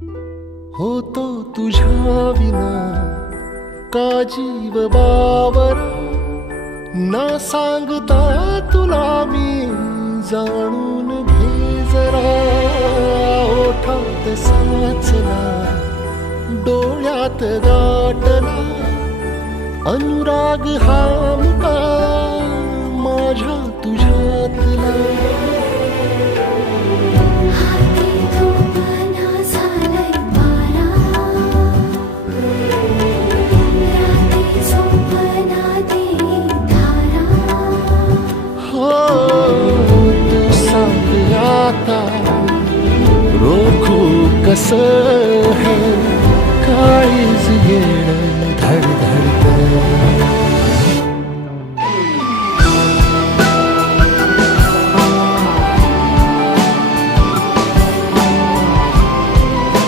होतो तुझ्या विना का जीव बावर, ना सांगता तुला मी जाणून घे जरा. ओठात साचला, डोळ्यात गाठला अनुराग हा मुका माझ्या तुझ्यातला. तू सांग आता रोखू कसं है काळीज ये